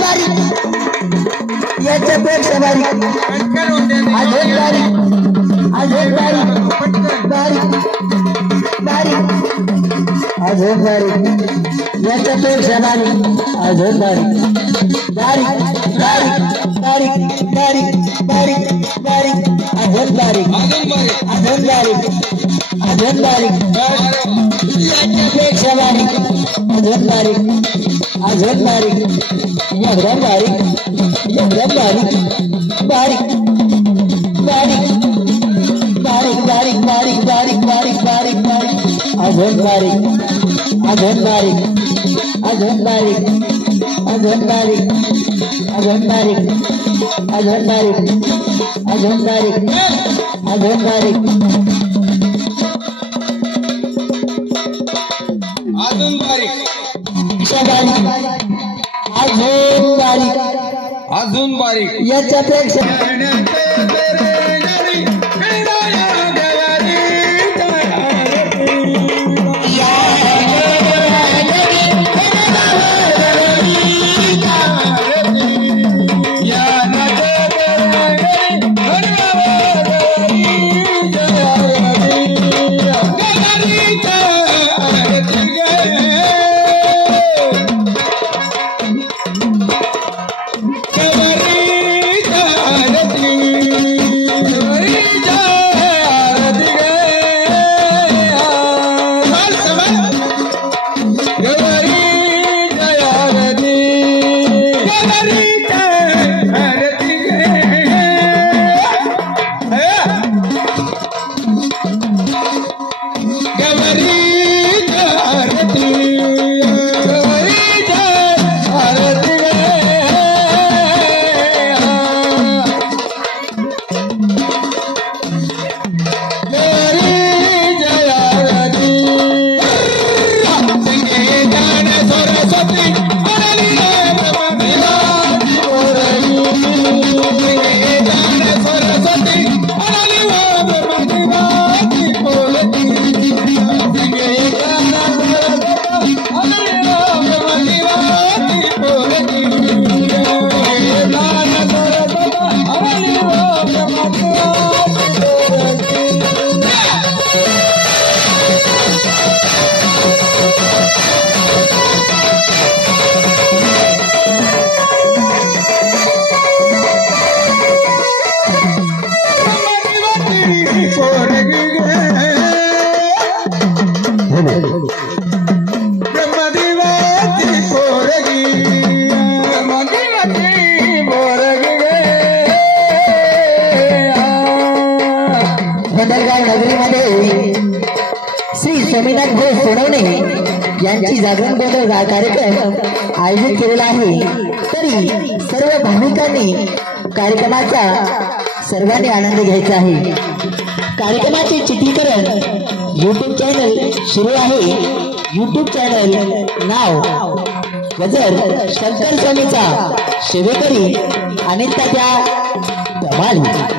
बारीक याच्यापेक्षा बारीक अजून बारीक अजून बारीक बारीक बारीक अजून बारीक याच्यापेक्षा बारीक अजून बारीक बारीक बारीक बारीक बारीक बारीक बारीक अजून बारीक अजून बारीक अजून बारीक याच्यापेक्षा बारीक अजून बारीक अजून बारीक एकदम बारीक एकदम बारीक बारीक बारीक बारीक बारीक बारीक बारीक बारीक बारीक बारीक अजून बारीक अजून बारीक अजून बारीक अजून बारीक अजून बारीक अजून बारीक अजून बारीक अजून बारीक अजून बारीक अजून बारीक अजून बारीक याच्यापेक्षा यांची जागरण गोंधळ कार्यक्रम आयोजित केलेला आहे। तरी सर्व भाविकांनी कार्यक्रमाचा सर्वांनी आनंद घ्यायचा आहे। कार्यक्रमाचे चित्रीकरण YouTube चॅनल सुरू आहे। YouTube चॅनल नाव गजर शंकर स्वामीचा सेवेकरी आणि त्याच्या कमाली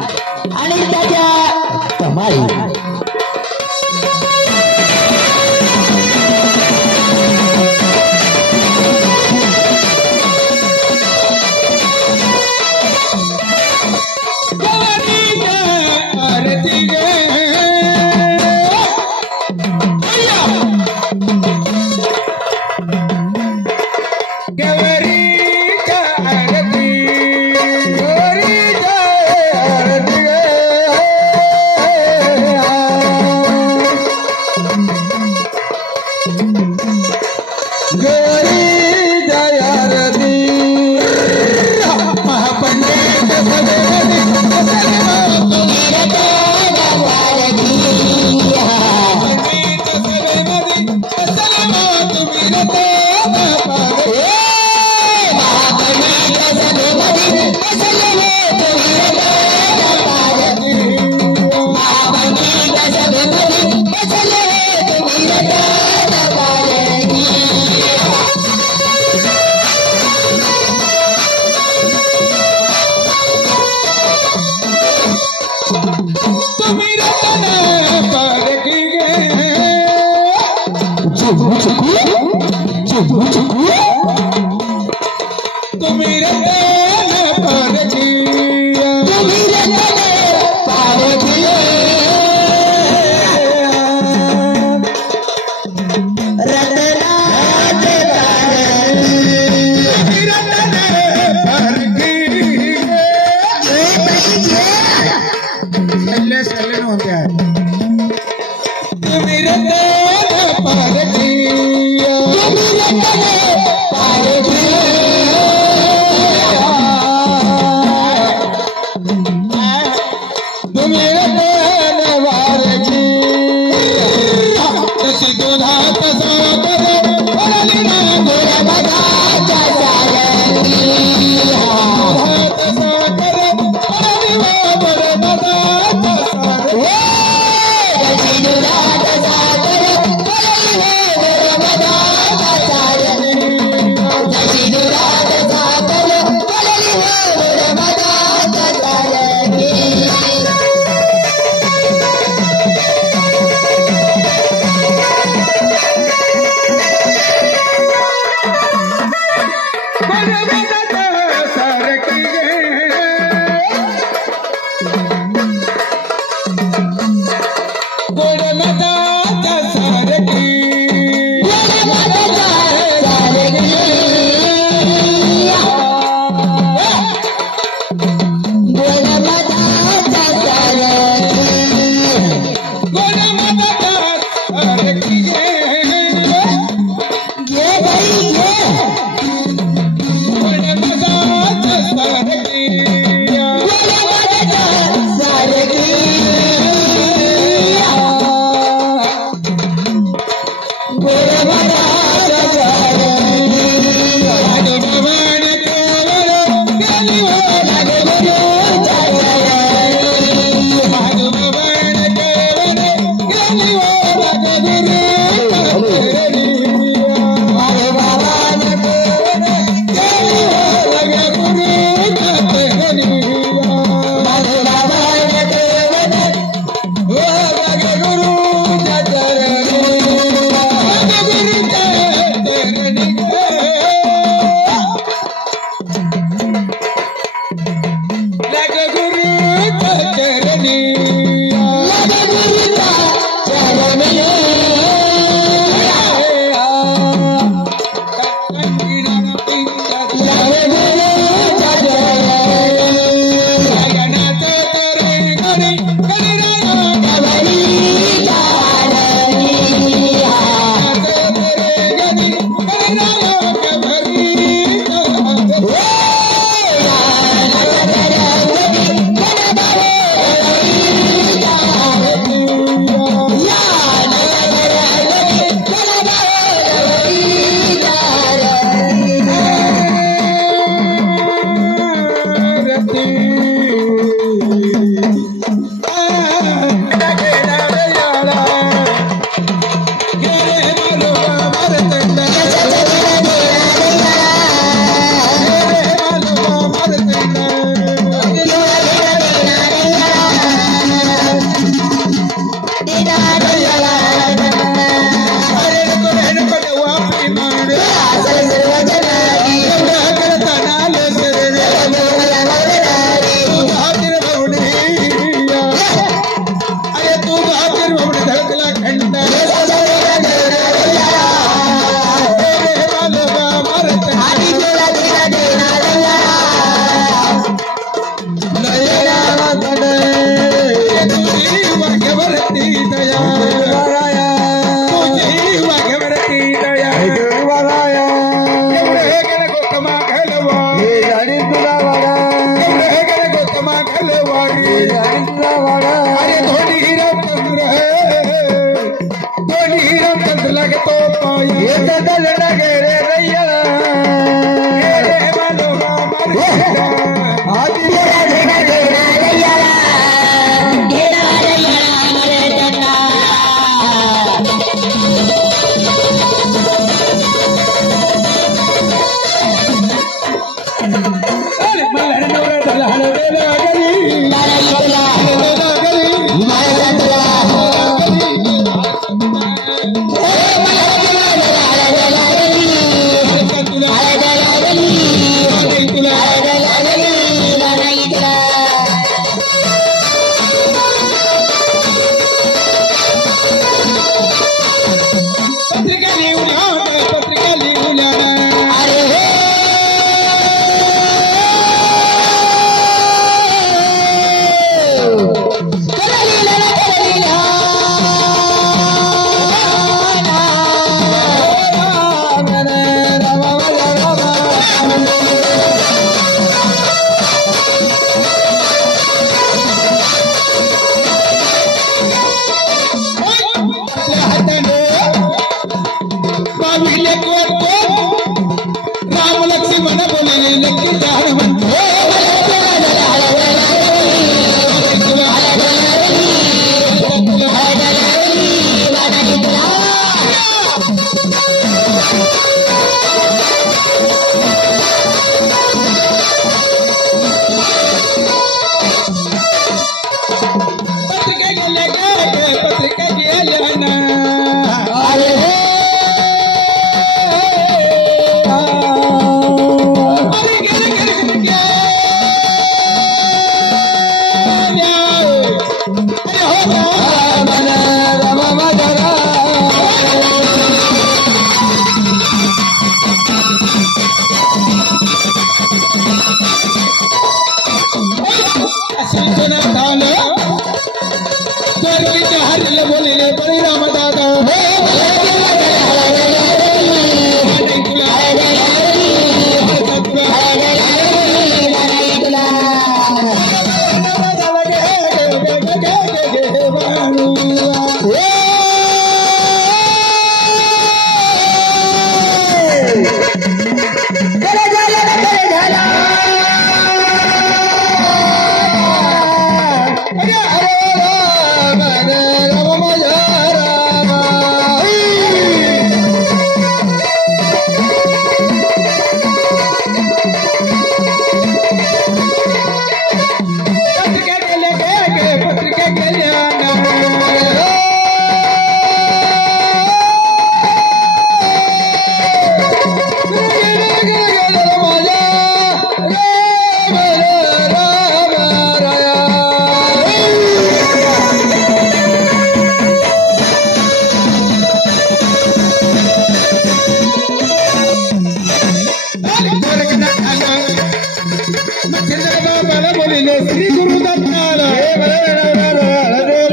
बोले श्री गुरु दत्ताला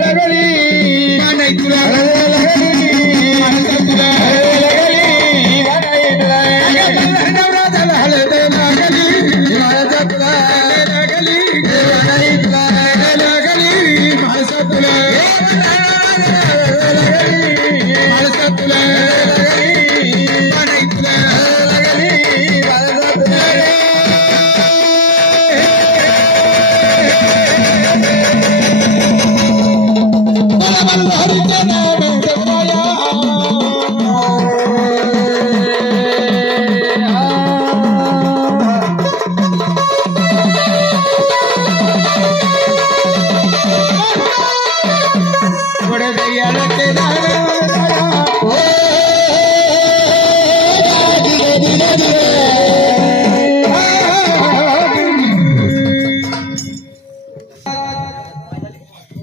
लगली नाही तुला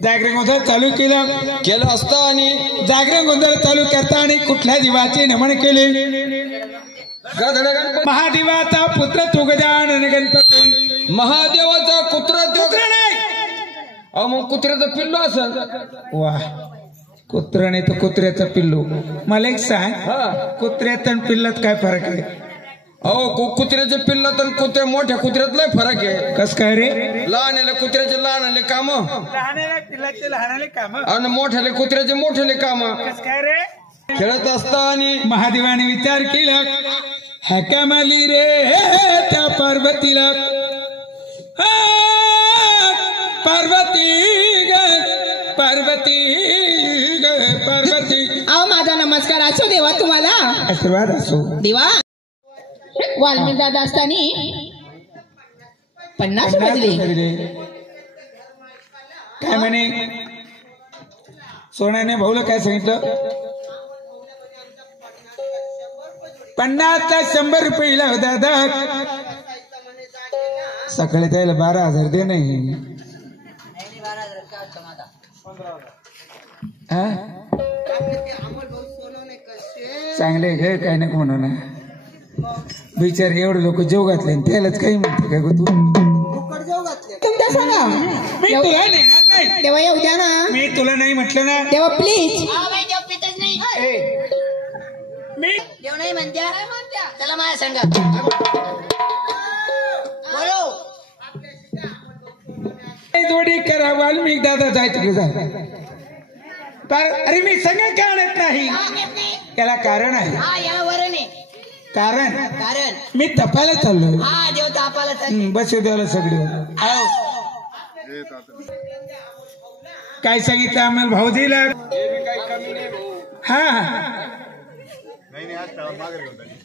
जागरण गोंधळ चालू केलं असता आणि जागरण गोंधळ चालू करता आणि कुठल्या देवाचे नमन केले महादेवाचा पुत्र तो गजानन गणपती महादेवाचा कुत्र नाही अहो मग कुत्र्याचं पिल्लू असं वा कुत्र नाही तर कुत्र्याचं पिल्लू मला एक सांग कुत्र्यात आणि पिल्लात काय फरक आहे अहो कुत्र्याचे पिल्लात आणि कुत्र्या मोठ्या कुत्र्यात लय फरक आहे कस काय रे लहान कुत्र्याचे लहान काम पिल्लाचे लहान काम आणि मोठ्याले कुत्र्याचे मोठ्याले काम कस काय रे खेळत असता आणि महादेवाने विचार केला हकामाली रे त्या पार्वतीला पार्वती पार्वती पार्वती अहो माझा नमस्कार असो देवा तुम्हाला आशीर्वाद असो देवा वाल्मिक दादा असताना 50 वाजले काय म्हणे सोन्याने भाऊला काय सांगितलं 50 ला 100 रुपये दादा सकाळी त्याला 12,000 दे नाही चांगले घे काय नको म्हणू ना बिचार एवढे लोक जेव घातले त्यालाच काही म्हणते काय गो तू तुमच्या सांगा मी तुला नाही तेव्हा येऊ द्या ना मी तुला नाही म्हटलं ना तेव्हा प्लीज मी देव नाही म्हणत्या त्याला माझ्या सांगा जोडी करा वाल्मिक दादा जाय तिकडे जा अरे मी सगळं का आणत नाही त्याला कारण आहे कारण मी तपायला चाललोय देव तापाला बस द्यायला सगळे काय सांगितलं आम्हाला भाऊजीला हा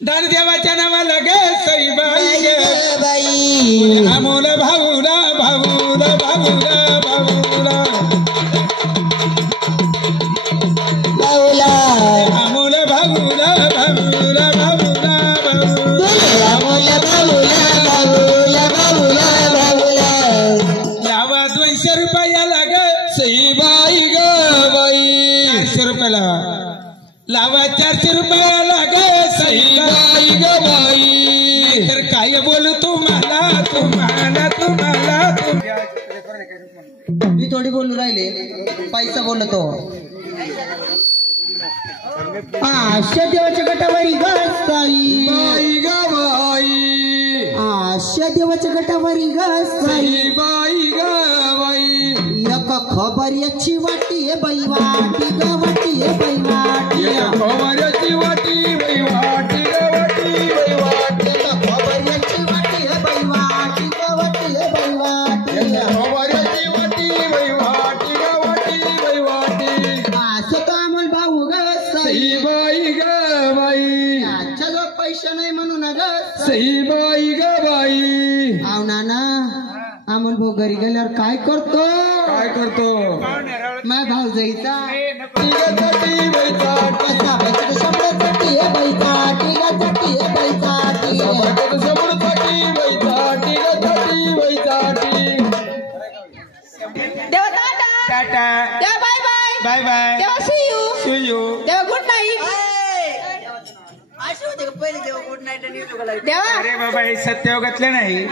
दानदेवाच्या नावाला ग सईबाई अमोल भाऊला भाऊला भाऊला भाऊला भाऊला अमोल भाऊला भाऊला भाऊला अमोल भाऊला भाऊला भाऊला भाऊला लावा 200 रुपयाला ग सईबाई ग बाई 400 रुपयाला लावा 400 रुपयाला ग सईबाई ग बाई तर काय बोलू तुम्हाला तुम्हाला तुम्हाला मी थोडी बोलू राहिले पैसा बोलतो आशा देवाच्या गटावरी गाई बाई ग बाई आशा देवाच्या गटावरी गाई बाई ग बाई एक खबर याची वाटी बाई वाटी ग वाटी बाई वाटी खबरची वाटी बाई वाटी ग वाटी बाई वाटी खबर याची वाटी बाई वाटी ग वाटी बाई वाटी खबरची वाटी बाई वाटी ग वाटी बाई वाटी असं कामल भाऊ ग सई बाई ग बाई आजच्या जो पैसा नाही म्हणून ग सई बाई ग बाई आव नाना अमोल भाऊ घरी गेल्यावर काय करतो माझ्या भाऊ जायचा tata bye bye bye bye see you See you. Good night पहिले देव गुड नाईट आणि युट्यूबला देवा अरे बाबा हे सत्ययुगातले नाही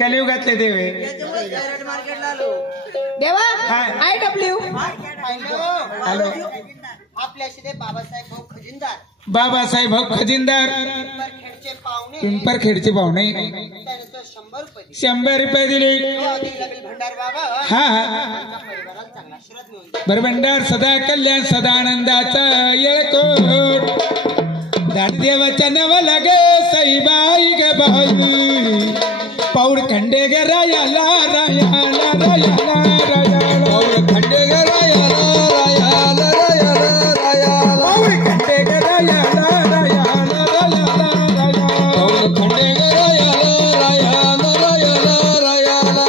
कलियुगातले देवे मार्केटला आलो. देवा हाय. IW हॅलो आपल्याशी ते बाबासाहेब भाऊ खजिनदार बाबासाहेब खजिनदार खेडचे पाहुणे पिंपरखेडचे पाहुणे त्यांचं 100 रुपये दिले. 100 रुपये दिले अधिक लागेल भंडार बाबा हा हा त्यांच्या परिवाराला चांगला आशीर्वाद मिळून द्या. भरभंडार सदा कल्याण सदा आनंदाचा येळकोट दानदेवाच्या नव लागे सईबाई ग बाई पौड खंडे ग रायाला रायाला रायाला रायाला पौड खंडे ग रायाला रायाला रायाला रायाला पौड खंडे ग रायाला रायाला रायाला रायाला पौड खंडे ग रायाला रायाला रायाला रायाला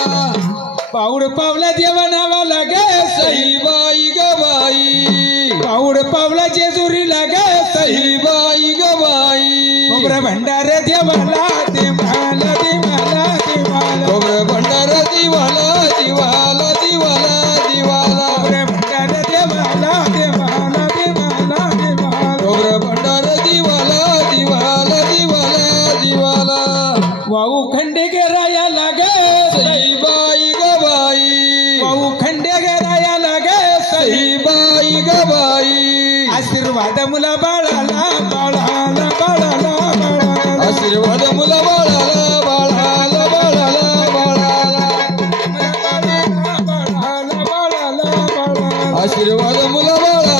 पाऊड पावला देवा नावा लागे सईबाई ग बाई पाऊड पावला जेजुरी लागे सईबाई ग बाई खोबरा भंडार देवाला देवाला देवाला देवाला खोबरा भंडार देवाला देवाला देवाला देवाला खोबरा भंडार देवाला देवाला देवाला देवाला खोबरा भंडार देवाला देवाला देवाला देवाला वाऊ खंडे गे राया लागे सईबाई ग बाई वाऊ खंडे गे राया लागे सईबाई ग बाई आशीर्वाद मुला बाळाला बाळाला बाळाला बाळाला आशीर्वाद मुला बाळाला बाळाला बाळाला बाळाला बाळाला बाळाला बाळाला आशीर्वाद मुला बाळाला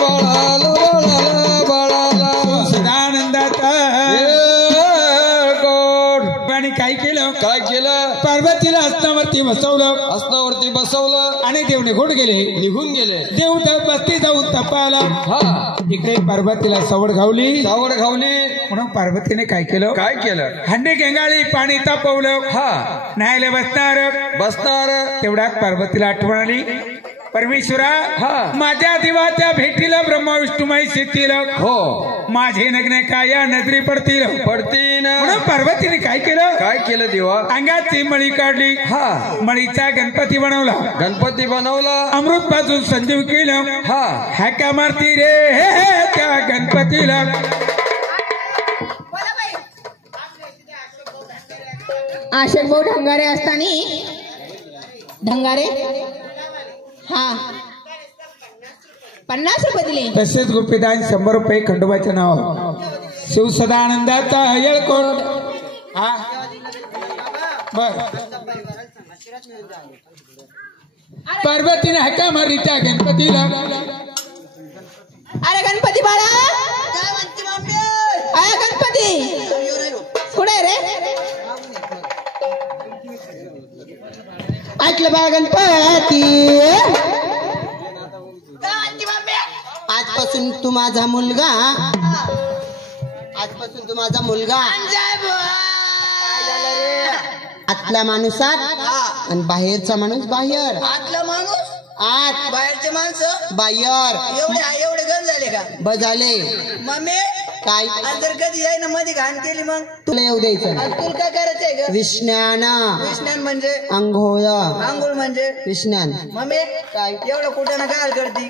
बाळाला बाळाला बाळाला सदानंदाचा आणि काय केलं पार्वतीला अस्नावरती बसवलं आणि देव निघून गेले देव बसती जाऊन तपाला इकडे पार्वतीला सवड घावली म्हणून पार्वतीने काय केलं हंडे गेंगाळी पाणी तापवलं न्यायला बसणार तेवढ्यात पार्वतीला आठवण आली परमेश्वरा माझ्या देवाच्या भेटीला ब्रह्मा विष्णुमाई शेतील माझे नग्न काया नजरी पडतील म्हणून पार्वतीने काय केलं देवा अंगाची मळी काढली मळीचा गणपती बनवला अमृत पासून संजीव केलं हॅका मारती रे त्या गणपतीला आशेक भाऊ ढंगारे असताना ढंगारे हा 50 रुपये दिले तसेच गुप्तदान 100 रुपये खंडोबाच्या नावावर शिव सदानंदाचा येळकोट बर पार्वतीने हक्का मारली त्या गणपतीला अरे गणपती बाळा काय म्हणते मम्मी? अरे गणपती कुठे रे ऐकलं बा गणपती काय म्हणते मम्मी? आजपासून तू माझा मुलगा अंजाय बुवा. आतला माणूस आत आणि बाहेरचा माणूस बाहेर आतला माणूस आत बाहेरचे माणसं बाहेर एवढे गण झाले का बजाले मम्मी काय आणि जर कधी जाईना मध्ये घाण केली मग तुला येऊ द्यायचं आणि तुला काय करायचंय ग? विष्णान म्हणजे अंघोळ आंघोळ म्हणजे विष्णान मम्मी काय एवढं कुठं ना काय करती